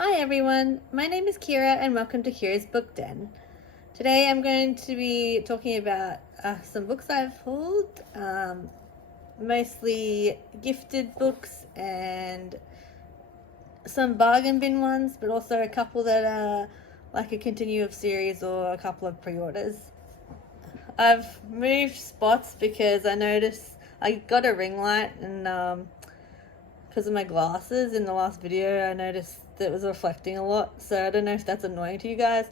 Hi everyone, my name is Kira and welcome to Kira's Book Den. Today I'm going to be talking about some books I've pulled, mostly gifted books and some bargain bin ones, but also a couple that are like a continue of series or a couple of pre-orders. I've moved spots because I noticed I got a ring light and because of my glasses in the last video I noticed that it was reflecting a lot, so I don't know if that's annoying to you guys,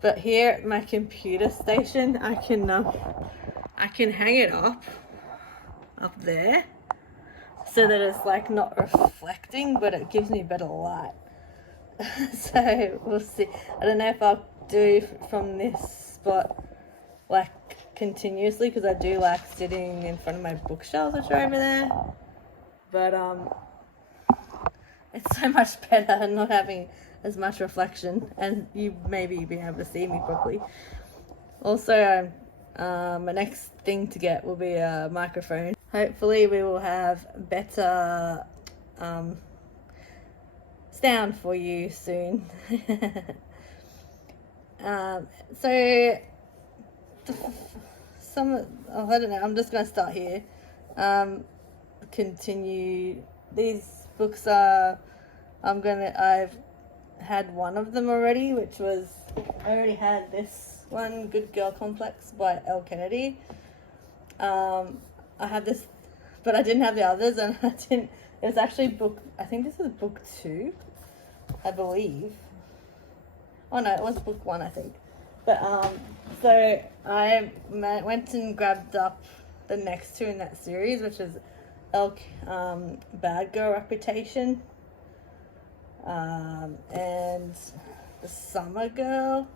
but here at my computer station I can hang it up there so that it's like not reflecting, but it gives me better light. So we'll see. I don't know if I'll do from this spot like continuously, because I do like sitting in front of my bookshelves which are over there, but it's so much better not having as much reflection and you maybe being able to see me properly. Also, my next thing to get will be a microphone. Hopefully we will have better sound for you soon. So I don't know, I'm just going to start here. Continue. These books are, I've had one of them already, which was, I already had this one, Good Girl Complex by Elle Kennedy. I have this, but I didn't have the others, and it was actually I think this was book 2, I believe. Oh no, it was book 1, I think. But so I went and grabbed up the next 2 in that series, which is Bad Girl Reputation and The Summer Girl.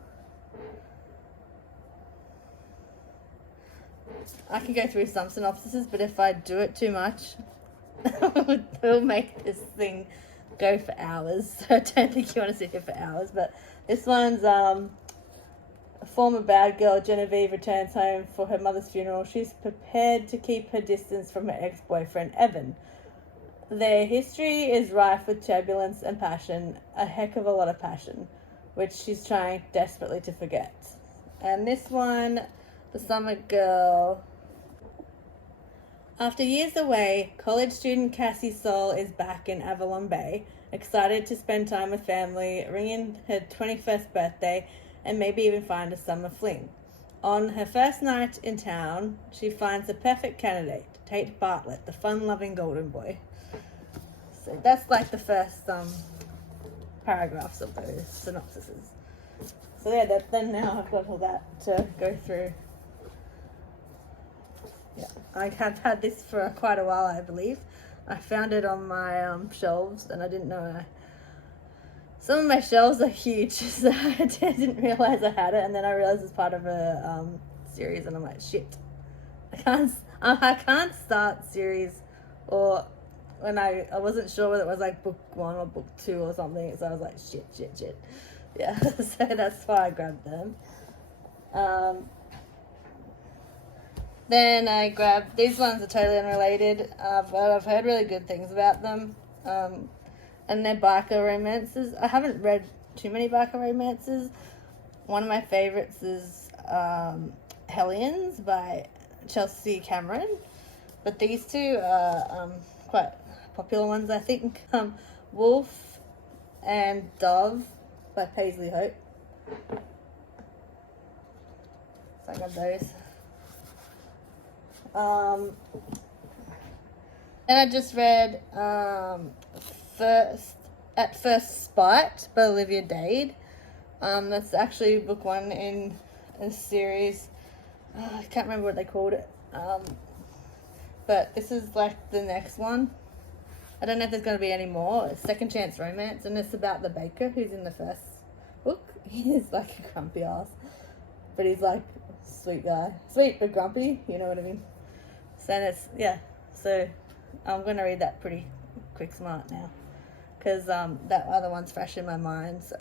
I can go through some synopsises, but if I do it too much, it'll make this thing go for hours. So I don't think you want to sit here for hours. But this one's a former bad girl, Genevieve, returns home for her mother's funeral. She's prepared to keep her distance from her ex-boyfriend, Evan. Their history is rife with turbulence and passion, a heck of a lot of passion, which she's trying desperately to forget. And this one, The Summer Girl. After years away, college student Cassie Soul is back in Avalon Bay, excited to spend time with family, ring in her 21st birthday, and maybe even find a summer fling. On her first night in town, she finds the perfect candidate, Tate Bartlett, the fun-loving golden boy. So that's like the first paragraphs of those synopsises. So yeah, then now I've got all that to go through. Yeah, I have had this for quite a while, I believe. I found it on my shelves, and I didn't know. Some of my shelves are huge, so I didn't realize I had it, and then I realized it's part of a series, and I'm like, shit. I can't start series, or when I wasn't sure whether it was like book 1 or book 2 or something, so I was like, shit. Yeah, so that's why I grabbed them. Then I grabbed, these ones are totally unrelated, but I've heard really good things about them. And they're biker romances. I haven't read too many biker romances. One of my favorites is Hellions by Chelsea Cameron. But these 2 are quite popular ones, I think. Wolf and Dove by Paisley Hope. So I got those. Then I just read At First Spite by Olivia Dade. That's actually book 1 in a series. I can't remember what they called it. But this is like the next one. I don't know if there's going to be any more. It's Second Chance Romance, and it's about the baker who's in the first book. He's like a grumpy ass, but he's like a sweet guy. Sweet but grumpy, you know what I mean? So I'm going to read that pretty quick smart now, because that other one's fresh in my mind. So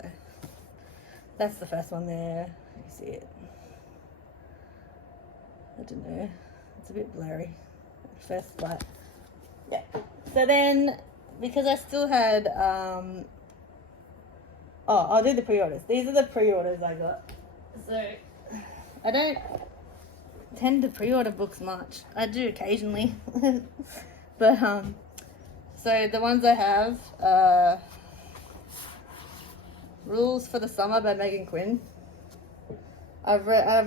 that's the first one there. You see it? I don't know, it's a bit blurry. First Bite. Yeah. So then, because I still had Oh, I'll do the pre-orders. These are the pre-orders I got. So, I don't tend to pre-order books much. I do occasionally. But, so the ones I have, Rules for the Summer by Megan Quinn. I've read, how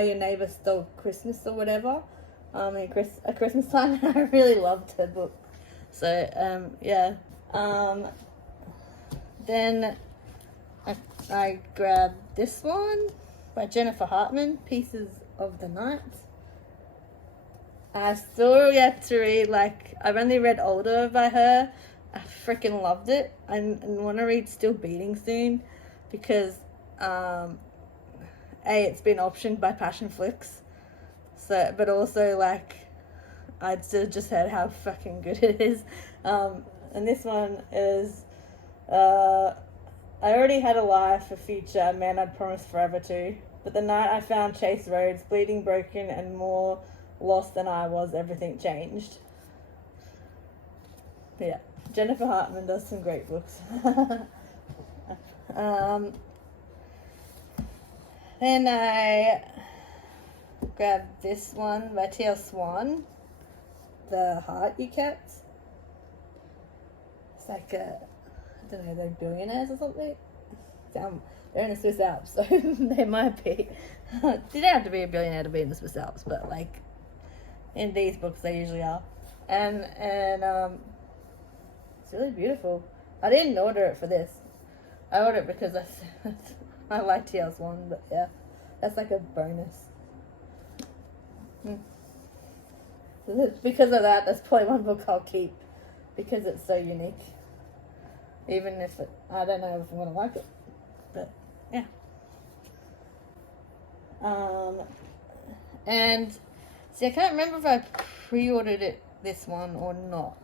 your neighbor stole Christmas or whatever, at Christmas time. I really loved her book. So, yeah. Then I grabbed this one by Jennifer Hartman, Pieces of the Night. I still yet to read, like, I've only read Older by her. I freaking loved it. I want to read Still Beating soon because, it's been optioned by Passionflix. So, but also, like, I'd still just heard how fucking good it is. And this one is, I already had a life, a future, a man I'd promised forever to. But the night I found Chase Rhodes, bleeding, broken, and more lost than I was, everything changed. Yeah, Jennifer Hartman does some great books. Then I grabbed this one by T.L. Swan, The Heart You Kept. It's like I don't know, they're billionaires or something. They're in the Swiss Alps, so they might be. You don't have to be a billionaire to be in the Swiss Alps, but like in these books they usually are. And it's really beautiful. I didn't order it for this. I ordered it because I like T.L. Swan, but yeah, that's like a bonus. So because of that, that's probably one book I'll keep because it's so unique. Even if I don't know if I'm gonna like it, but yeah. And see, I can't remember if I pre-ordered this one or not.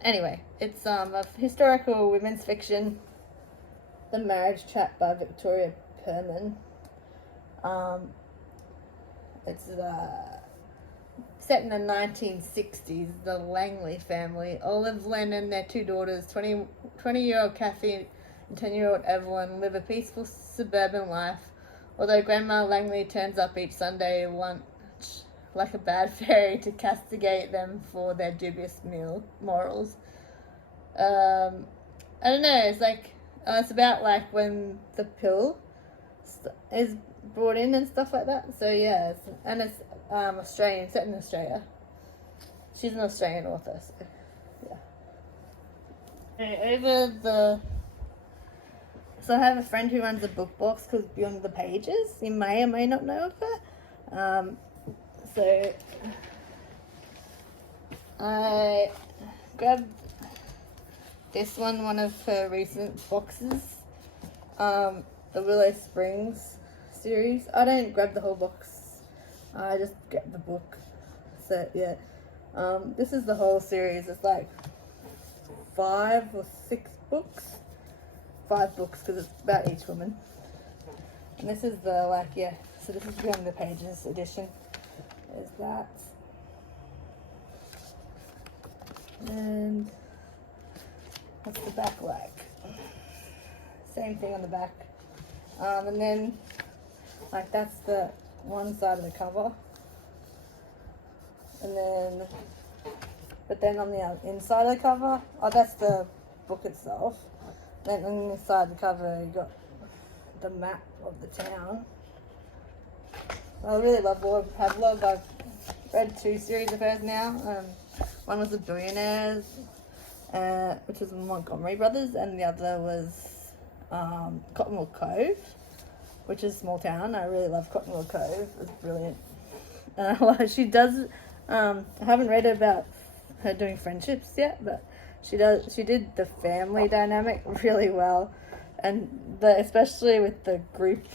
Anyway, it's a historical women's fiction, The Marriage Trap by Victoria Perman. It's set in the 1960s. The Langley family, Olive, Len, and their two daughters, 20-year-old Kathy and 10-year-old Evelyn, live a peaceful suburban life. Although Grandma Langley turns up each Sunday lunch like a bad fairy to castigate them for their dubious morals. I don't know. It's like it's about like when the pill is brought in and stuff like that. So yeah, it's Australian, set in Australia. She's an Australian author. So yeah. So I have a friend who runs a book box called Beyond the Pages. You may or may not know of her. So I grabbed this one of her recent boxes, the Willow Springs series. I don't grab the whole box. I just get the book. So yeah, this is the whole series. It's like 5 or 6 books. 5 books because it's about each woman. And this is the so this is Beyond the Pages edition. There's that. And what's the back like? Same thing on the back. And then like that's the one side of the cover. And then but then on the inside of the cover, that's the book itself. Then on the side of the cover, you got the map of the town. I really love Laura Pavlov. I've read 2 series of hers now. One was The Billionaires, which was Montgomery Brothers, and the other was Cottonwood Cove, which is a small town. I really love Cottonwood Cove. It's brilliant. She does. I haven't read about her doing friendships yet, but she did the family dynamic really well, and especially with the group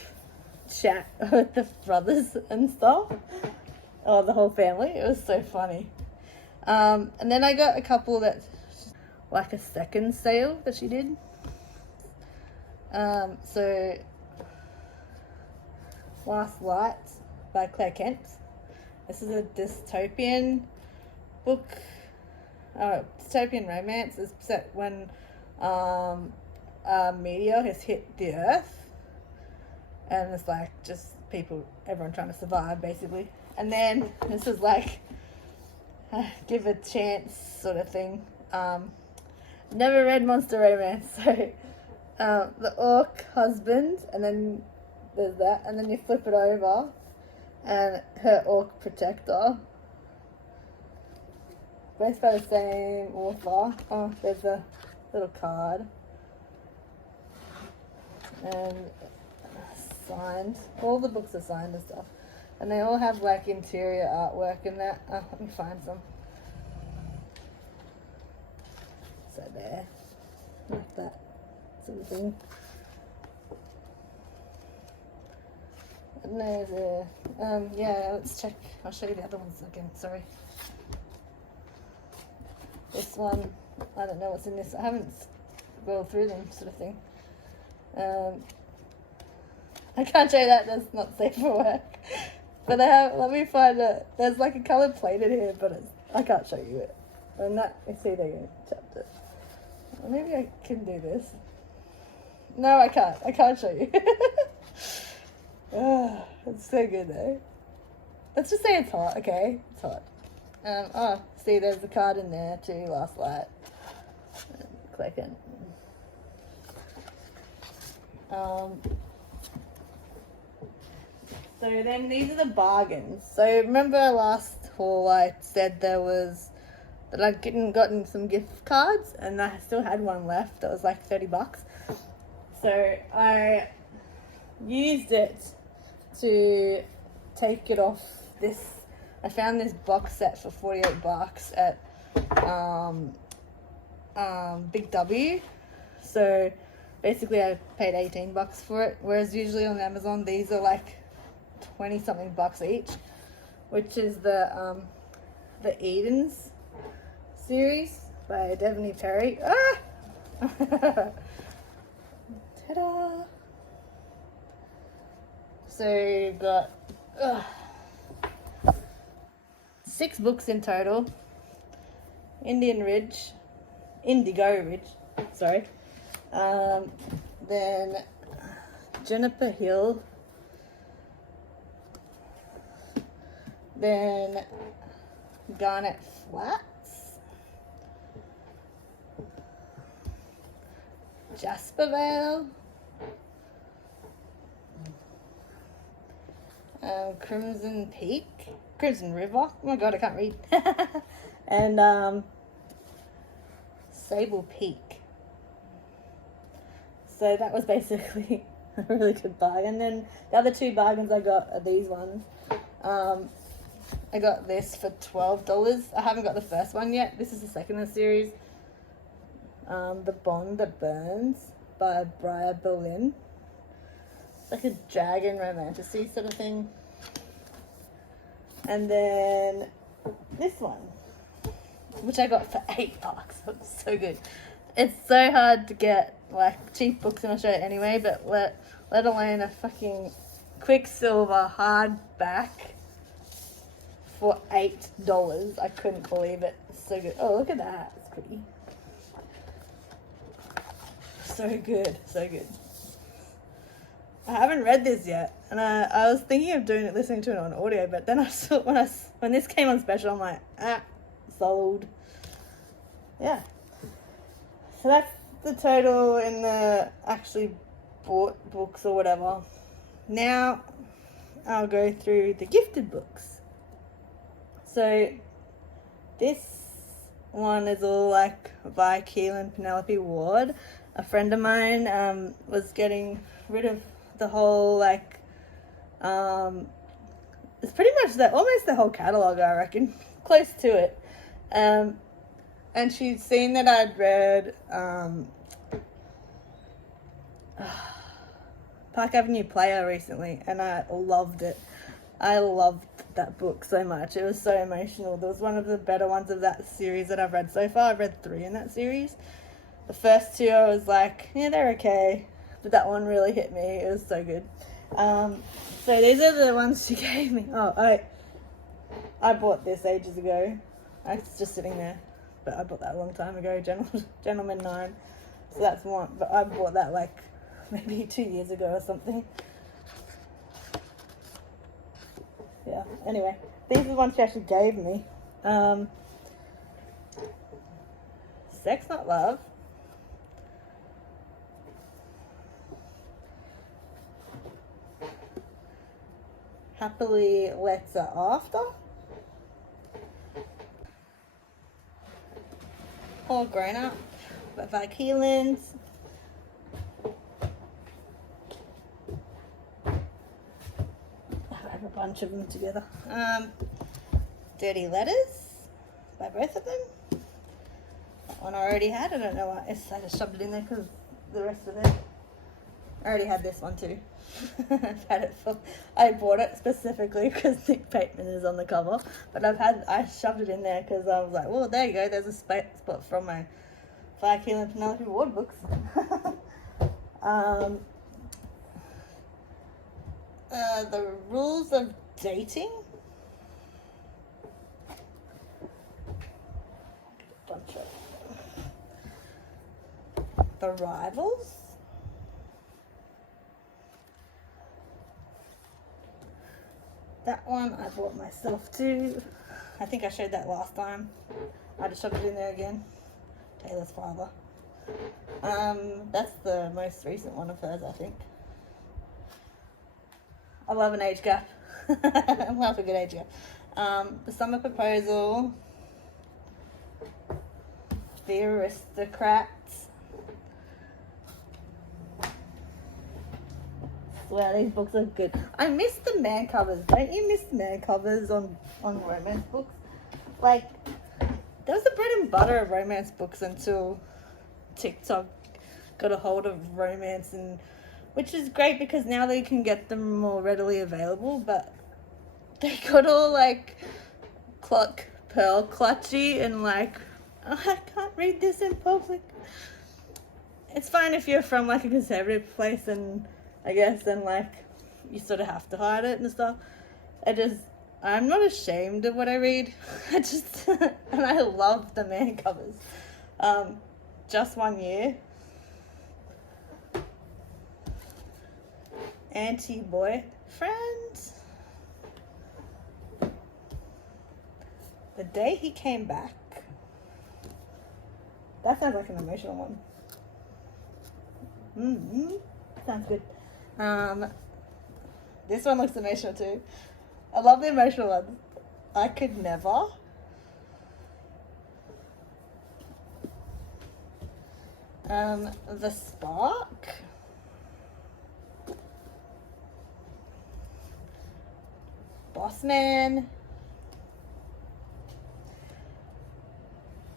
chat with the brothers and stuff, or the whole family. It was so funny. And then I got a couple that like a second sale that she did. So Last Light by Claire Kent. This is a dystopian book, dystopian romance, is set when a meteor has hit the Earth, and it's like just everyone trying to survive basically. And then this is like give a chance sort of thing. Never read monster romance, so the orc husband, and then there's that, and then you flip it over, and her orc protector. Both by the same author. Oh, there's a little card. And signed. All the books are signed and stuff. And they all have like interior artwork in that. Oh, let me find some. So there. Like that sort of thing. And there's yeah, let's check. I'll show you the other ones again, sorry. This one, I don't know what's in this. I haven't scrolled through them, sort of thing. I can't show you that. That's not safe for work. But let me find it. There's like a coloured plate in here, but I can't show you it. And that, you see there in chapter. Well, maybe I can do this. No, I can't. I can't show you. Oh, it's so good though. Let's just say it's hot, okay? It's hot. Oh, see, there's a card in there too, Last Light. Click it. So then these are the bargains. So remember last haul I said that I'd gotten some gift cards, and I still had one left that was like $30. So I used it to take it off this. I found this box set for $48 at Big W. So basically I paid $18 for it, whereas usually on Amazon these are like 20 something bucks each, which is the Edens series by Devney Perry. Ta-da! So you've got 6 books in total. Indigo Ridge, sorry. Then Juniper Hill. Then Garnet Flats. Jaspervale. Crimson River. Oh my god, I can't read. And Sable Peak. So that was basically a really good bargain. And then the other 2 bargains I got are these ones. I got this for $12. I haven't got the first one yet. This is the second in the series. The Bond That Burns by Briar Berlin. It's like a dragon romantasy sort of thing. And then this one, which I got for $8. It's so good. It's so hard to get like cheap books in Australia anyway, but let alone a fucking Quicksilver hardback for $8. I couldn't believe it. It's so good. Oh, look at that. It's pretty. So good. So good. I haven't read this yet, and I was thinking of listening to it on audio, but then I saw when this came on special, I'm like, sold. Yeah. So that's the total in the actually bought books or whatever. Now I'll go through the gifted books. So this one is all like by Keelan Penelope Ward. A friend of mine was getting rid of the whole like it's pretty much almost the whole catalogue, I reckon, close to it. And she'd seen that I'd read Park Avenue Player recently, and I loved it. I loved that book so much. It was so emotional. It was one of the better ones of that series that I've read so far. I've read 3 in that series. The first 2 I was like, yeah, they're okay. But that one really hit me. It was so good. So these are the ones she gave me. Oh, I bought this ages ago. It's just sitting there, but I bought that a long time ago. Gentleman 9. So that's one, but I bought that like maybe 2 years ago or something. Yeah, anyway, these are the ones she actually gave me. Sex Not Love. Happily Let's After. All Grown Up by Vikeylands. I have a bunch of them together. Dirty Letters by both of them. That one I already had. I don't know why. I just shoved it in there because the rest of it. I already had this one too. I've had it for. I bought it specifically because Nick Bateman is on the cover, but I shoved it in there because I was like, well, there you go. There's a spot from my Vikeyland Penelope Ward books. The Rules of Dating. A bunch of The Rivals. That one I bought myself too. I think I showed that last time. I just shoved it in there again. Taylor's Father. That's the most recent one of hers, I think. I love an age gap. I love a good age gap. The Summer Proposal. The Aristocrats. Wow, these books are good. I miss the man covers. Don't you miss the man covers on romance books? Like, that was the bread and butter of romance books until TikTok got a hold of romance, and which is great because now they can get them more readily available, but they got all like pearl clutchy and like, oh, I can't read this in public. It's fine if you're from like a conservative place, and I guess then like you sort of have to hide it and stuff. I'm not ashamed of what I read. And I love the man covers. Just One Year. Anti-Boyfriend. The Day He Came Back. That sounds like an emotional one. Sounds good. This one looks emotional too. I love the emotional ones. I Could Never. The Spark. Boss Man.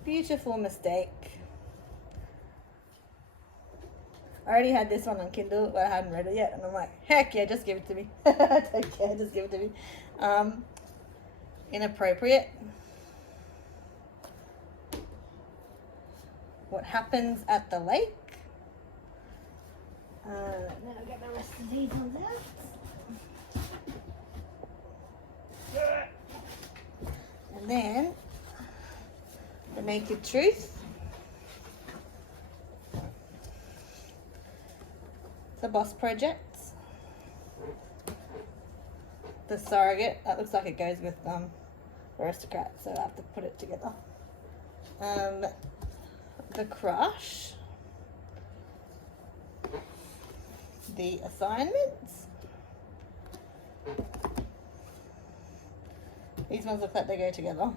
Beautiful Mistake. I already had this one on Kindle, but I hadn't read it yet, and I'm like, heck yeah, just give it to me. Don't care, just give it to me. Inappropriate. What Happens at the Lake. Now I got the rest of these ones out. And then The Naked Truth. The Boss Project. The Surrogate. That looks like it goes with Aristocrat, so I have to put it together. The Crush. The Assignments. These ones look like they go together.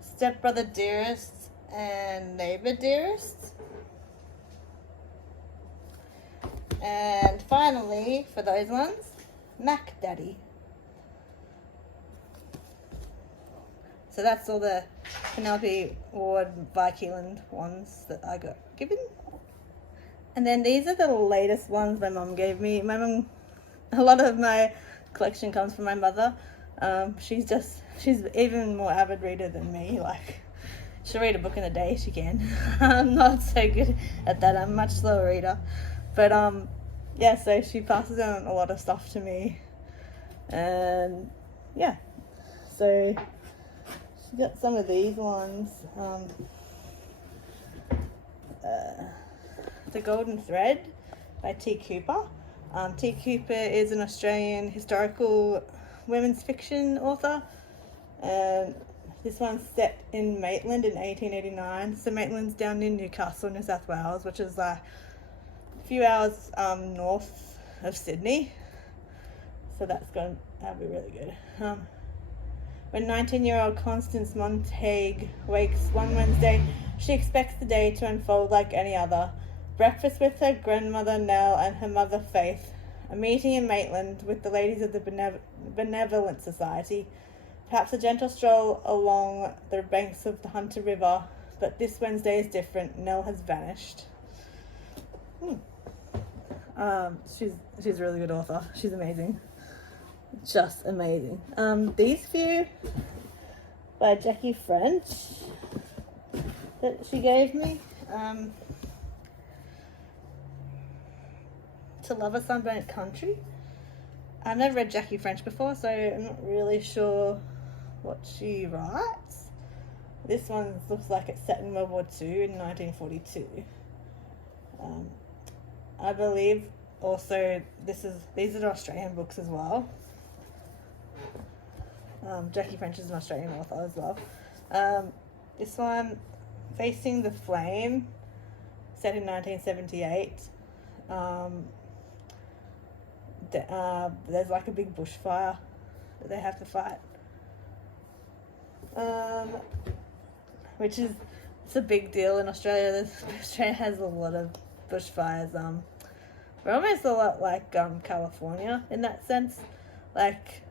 Stepbrother Dearest and Neighbor Dearest. And finally, for those ones, Mac Daddy. So that's all the Penelope Ward Vikeyland ones that I got given. And then these are the latest ones my mum gave me. My mum, a lot of my collection comes from my mother. She's even more avid reader than me. Like, she'll read a book in a day if she can. I'm not so good at that. I'm a much slower reader. But yeah, so she passes on a lot of stuff to me. And yeah, so got some of these ones. The Golden Thread by T. Cooper. T. Cooper is an Australian historical women's fiction author, and this one's set in Maitland in 1889. So Maitland's down in Newcastle, New South Wales, which is like a few hours north of Sydney. So that'll be really good. When 19-year-old Constance Montague wakes one Wednesday, she expects the day to unfold like any other. Breakfast with her grandmother Nell and her mother Faith. A meeting in Maitland with the ladies of the Benevolent Society. Perhaps a gentle stroll along the banks of the Hunter River. But this Wednesday is different. Nell has vanished. She's a really good author. She's amazing. Just amazing. These few by Jackie French that she gave me. To Love a Sunburnt Country. I've never read Jackie French before, so I'm not really sure what she writes. This one looks like it's set in World War II in 1942. I believe also these are Australian books as well. Jackie French is an Australian author as well. This one, Facing the Flame, set in 1978. There's like a big bushfire that they have to fight. It's a big deal in Australia. Australia has a lot of bushfires. We're almost a lot like California in that sense. Like,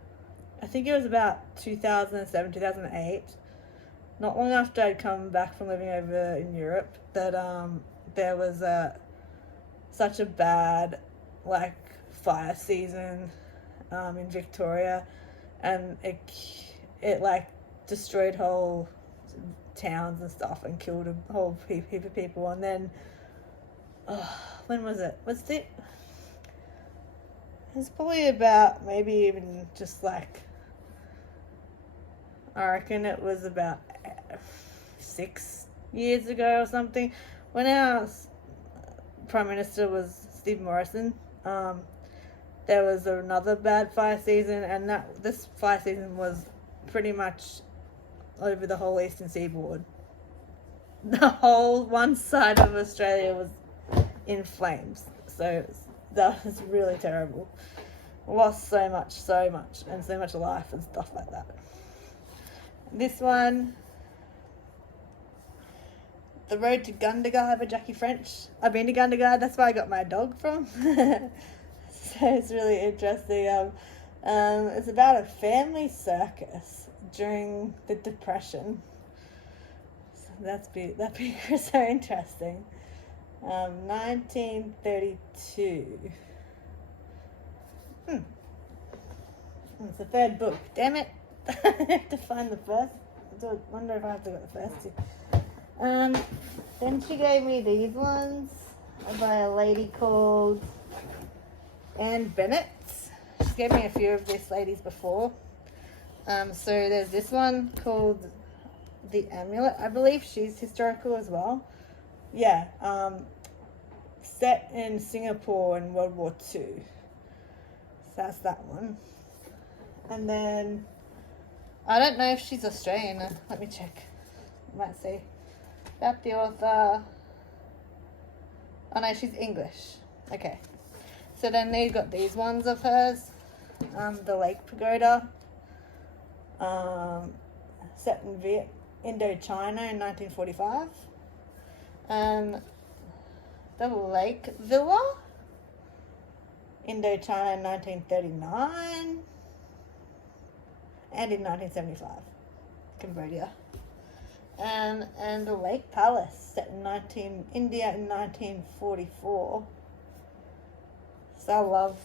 I think it was about 2007, 2008, not long after I'd come back from living over in Europe, that there was such a bad fire season in Victoria, and it like destroyed whole towns and stuff and killed a whole heap of people. And then when was it? It was probably about maybe even just I reckon it was about 6 years ago or something, when our Prime Minister was Steve Morrison. There was another bad fire season, and this fire season was pretty much over the whole eastern seaboard. The whole one side of Australia was in flames, so that was really terrible. Lost so much, and so much life and stuff like that. This one, The Road to Gundagai by Jackie French. I've been to Gundagai, that's where I got my dog from. So it's really interesting. It's about a family circus during the Depression. So that'd be so interesting. 1932. It's the third book. Damn it! I have to find the first. I wonder if I have to get the first two. Then she gave me these ones by a lady called Anne Bennett. She gave me a few of these ladies before. So there's this one called The Amulet. I believe she's historical as well. Yeah. Set in Singapore in World War II. So that's that one. And then I don't know if she's Australian. Let me check. I might see. About the author. Oh no, she's English. Okay. So then they got these ones of hers. The Lake Pagoda. Set in Indochina in 1945. The Lake Villa. Indochina in 1939. And in 1975, Cambodia. And the Lake Palace, set in India in 1944. So I love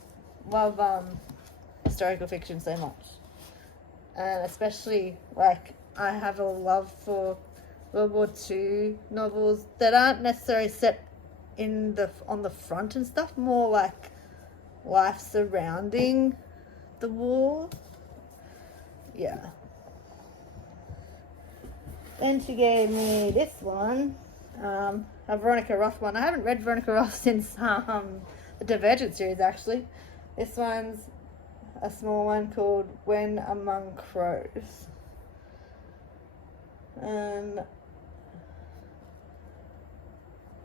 historical fiction so much, and especially I have a love for World War II novels that aren't necessarily set on the front and stuff, more like life surrounding the war. Yeah. Then she gave me this one, a Veronica Roth one. I haven't read Veronica Roth since the Divergent series, actually. This one's a small one called When Among Crows.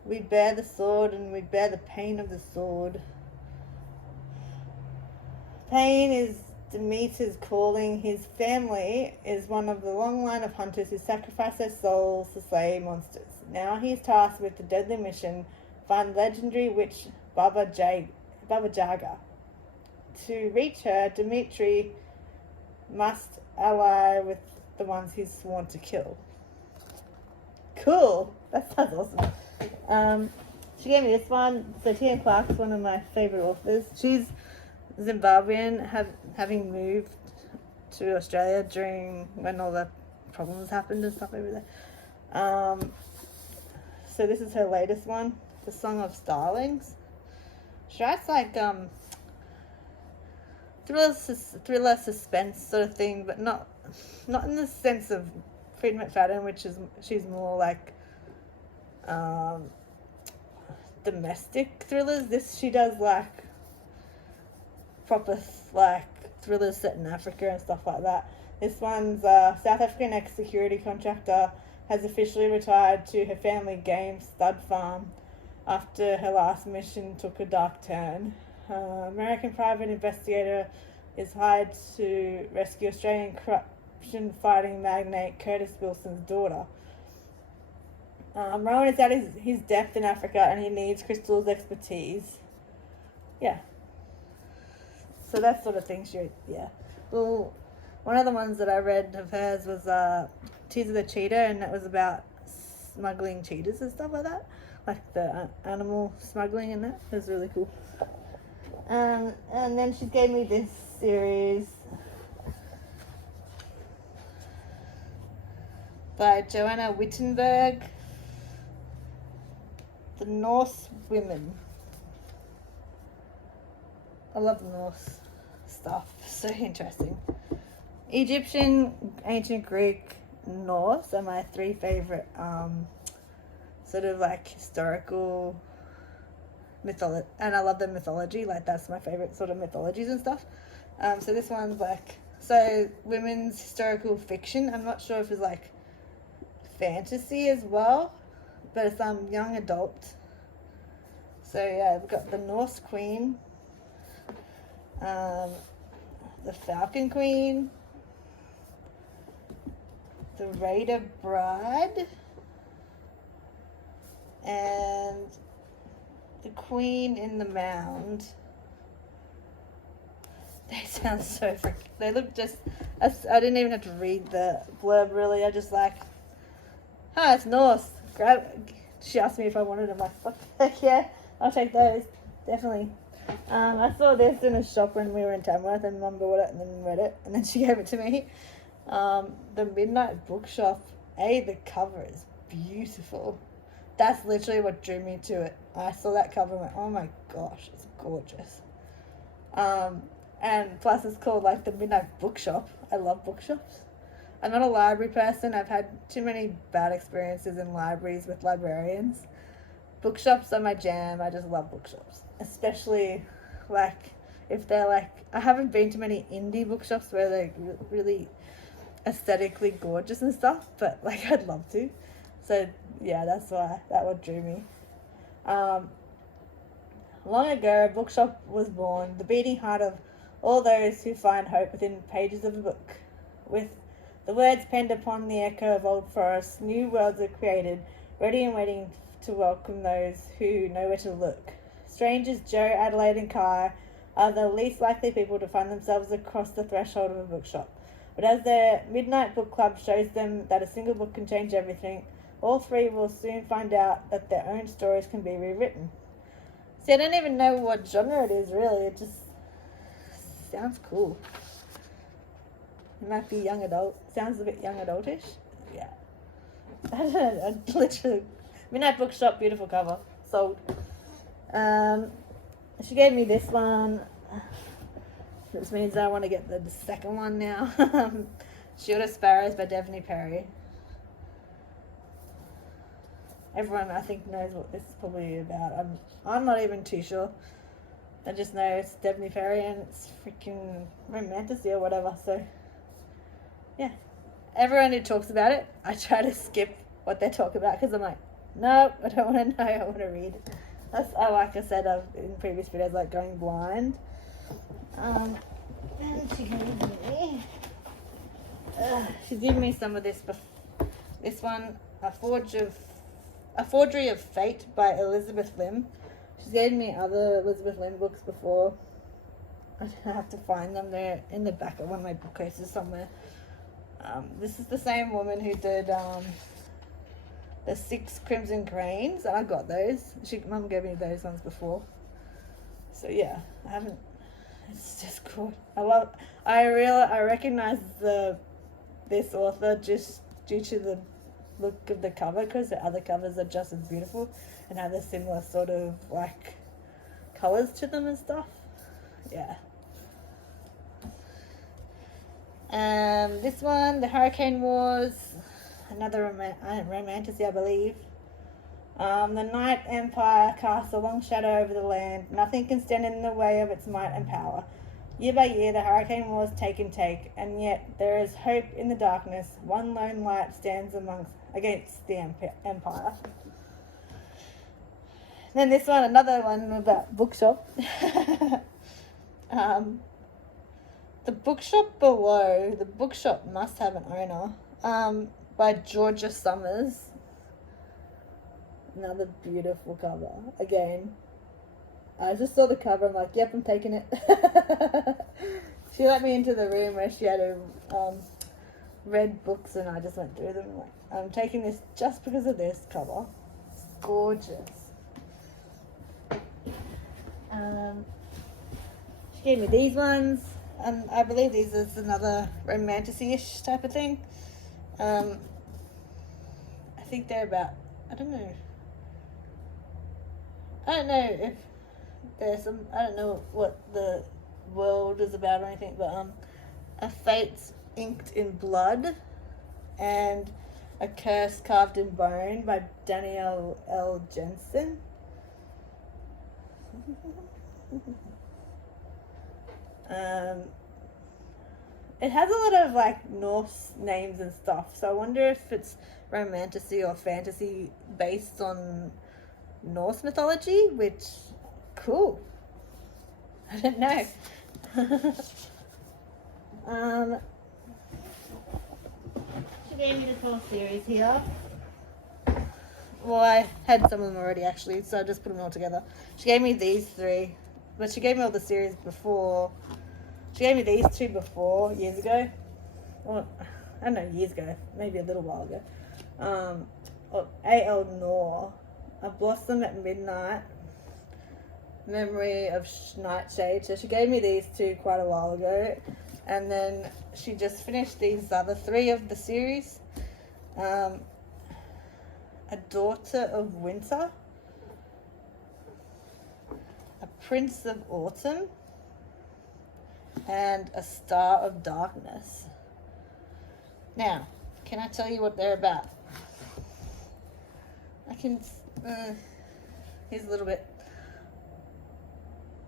We bear the sword and we bear the pain of the sword. Pain is Demeter's calling. His family is one of the long line of hunters who sacrifice their souls to slay monsters. Now he is tasked with the deadly mission, find legendary witch Baba Yaga. To reach her, Dimitri must ally with the ones he's sworn to kill. Cool! That sounds awesome. She gave me this one. So Tian Clark's one of my favourite authors. She's Zimbabwean, having moved to Australia during when all the problems happened and stuff over there. So this is her latest one, The Song of Starlings. She writes like thriller suspense sort of thing, but not in the sense of Freida McFadden, which is she's more like domestic thrillers. This she does like proper like thrillers set in Africa and stuff like that. This one's a South African ex-security contractor has officially retired to her family game stud farm after her last mission took a dark turn. American private investigator is hired to rescue Australian corruption-fighting magnate Curtis Wilson's daughter. Rowan is at his depth in Africa and he needs Crystal's expertise. Yeah. So that sort of thing, yeah. Well, one of the ones that I read of hers was Tears of the Cheetah, and that was about smuggling cheetahs and stuff like that. Like the animal smuggling and that. It was really cool. And then she gave me this series by Joanna Wittenberg, The Norse Women. I love the Norse stuff. So interesting. Egyptian, ancient Greek, Norse are my three favorite sort of like historical mythology, and I love the mythology. Like that's my favorite sort of mythologies and stuff. So this one's like women's historical fiction. I'm not sure if it's like fantasy as well, but it's young adult. So yeah, we've got the Norse Queen, the Falcon Queen, the Raider Bride, and the Queen in the Mound. They sound so freaking... They look just... I didn't even have to read the blurb, really. I just like... Oh, it's Norse. She asked me if I wanted them. I'm like, fuck yeah, I'll take those. Definitely. I saw this in a shop when we were in Tamworth, and Mum bought it and then read it, and then she gave it to me. The Midnight Bookshop. The cover is beautiful. That's literally what drew me to it. I saw that cover and went, oh my gosh, it's gorgeous. And plus it's called like the Midnight Bookshop. I love bookshops. I'm not a library person. I've had too many bad experiences in libraries with librarians. Bookshops are my jam. I just love bookshops. Especially like if they're like, I haven't been to many indie bookshops where they're really aesthetically gorgeous and stuff, but like I'd love to. So yeah, that's why that what drew me. Long ago, a bookshop was born, the beating heart of all those who find hope within pages of a book. With the words penned upon the echo of old forests, new worlds are created, ready and waiting to welcome those who know where to look. Strangers Joe, Adelaide and Kai are the least likely people to find themselves across the threshold of a bookshop. But as their Midnight Book Club shows them that a single book can change everything, all three will soon find out that their own stories can be rewritten. See, I don't even know what genre it is, really. It just sounds cool. It might be young adult. Sounds a bit young adultish. Yeah. I don't know. Literally. Midnight Bookshop, beautiful cover. Sold. She gave me this one. This means I want to get the second one now. Shield of Sparrows by Daphne Perry. everyone I think knows what this is probably about. I'm not even too sure. I just know it's Debney Ferry and it's freaking romantasy or whatever. So yeah, everyone who talks about it, I try to skip what they talk about because I'm like, nope, I don't want to know. I want to read. That's like I said in previous videos, like going blind. And she she's given me some of this. This one, A Forgery of Fate by Elizabeth Lim. She's given me other Elizabeth Lim books before. I have to find them. They're in the back of one of my bookcases somewhere. This is the same woman who did the 6 Crimson Cranes, and I got those. Mum gave me those ones before. So yeah, I haven't. It's just cool. I recognize this author just due to the look of the cover, because the other covers are just as beautiful and have a similar sort of like colors to them and stuff. Yeah. This one, The Hurricane Wars, another romantasy, I believe. The Night Empire casts a long shadow over the land. Nothing can stand in the way of its might and power. Year by year, the hurricane wars take and take, and yet there is hope in the darkness. One lone light stands against the empire. Then this one, another one about bookshop. The Bookshop Below. The bookshop must have an owner. By Georgia Summers. Another beautiful cover. Again, I just saw the cover. I'm like, yep, I'm taking it. She let me into the room where she had read books, and I just went through them. I'm like, I'm taking this just because of this cover. It's gorgeous. She gave me these ones, and I believe these is another romantasy-ish type of thing. I think they're about, I don't know if there's some, I don't know what the world is about or anything, but A Fate's Inked in Blood and A Curse Carved in Bone by Danielle L. Jensen. It has a lot of like Norse names and stuff, so I wonder if it's romantasy or fantasy based on Norse mythology, which, cool. I don't know. She gave me this whole series here. Well, I had some of them already actually, so I just put them all together. She gave me these 3, but she gave me all the series before. She gave me these 2 before, years ago. Well, I don't know, years ago, maybe a little while ago. A.L. Noor, A Blossom at Midnight, Memory of Nightshade. So she gave me these 2 quite a while ago, and then she just finished these other 3 of the series. A Daughter of Winter, A Prince of Autumn, and A Star of Darkness. Now, can I tell you what they're about? I can, here's a little bit.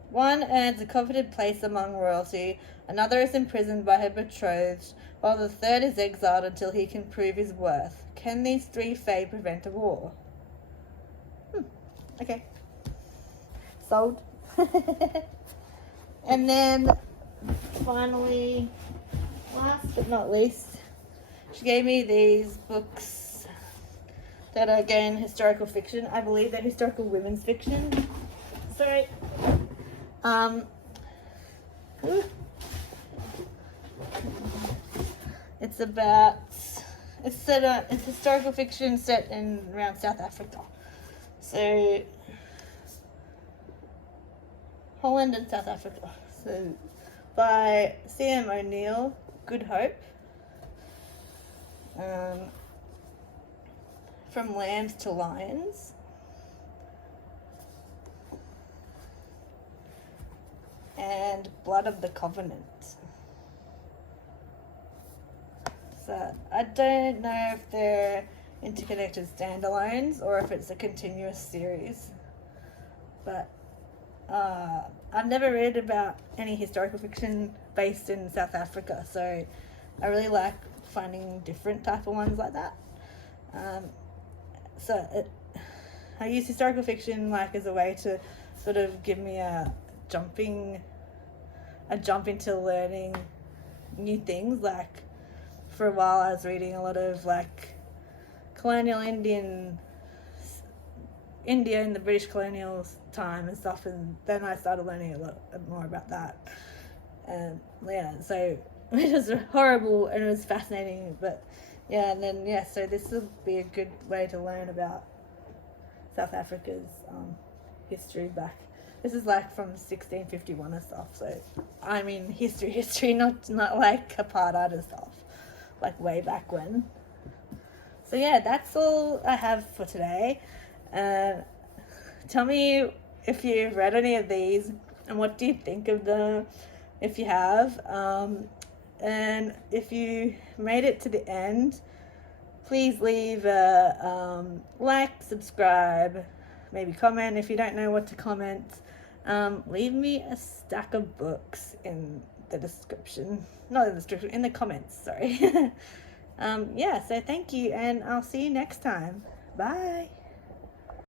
One earns a coveted place among royalty, another is imprisoned by her betrothed, while the third is exiled until he can prove his worth. Can these 3 fae prevent a war? Okay. Sold. And then, finally, last but not least, she gave me these books that are, again, historical fiction. I believe they're historical women's fiction. Sorry. It's about, it's historical fiction set in around South Africa. So, Holland and South Africa. So, by C.M. O'Neill, Good Hope. From Lambs to Lions. And Blood of the Covenant. So I don't know if they're interconnected standalones or if it's a continuous series. But I've never read about any historical fiction based in South Africa, so I really like finding different type of ones like that. I use historical fiction like as a way to sort of give me a jump into learning new things. Like for a while I was reading a lot of like colonial India in the British colonial time and stuff, and then I started learning a lot more about that. And so it was horrible and it was fascinating, but so this will be a good way to learn about South Africa's history back. This is like from 1651 and stuff, so I mean history, not like apartheid and stuff, like way back when. So yeah, that's all I have for today. Tell me if you've read any of these and what do you think of them, if you have. And if you made it to the end, please leave a like, subscribe, maybe comment. If you don't know what to comment, leave me a stack of books in the description. Not in the description, in the comments, sorry. So thank you, and I'll see you next time. Bye.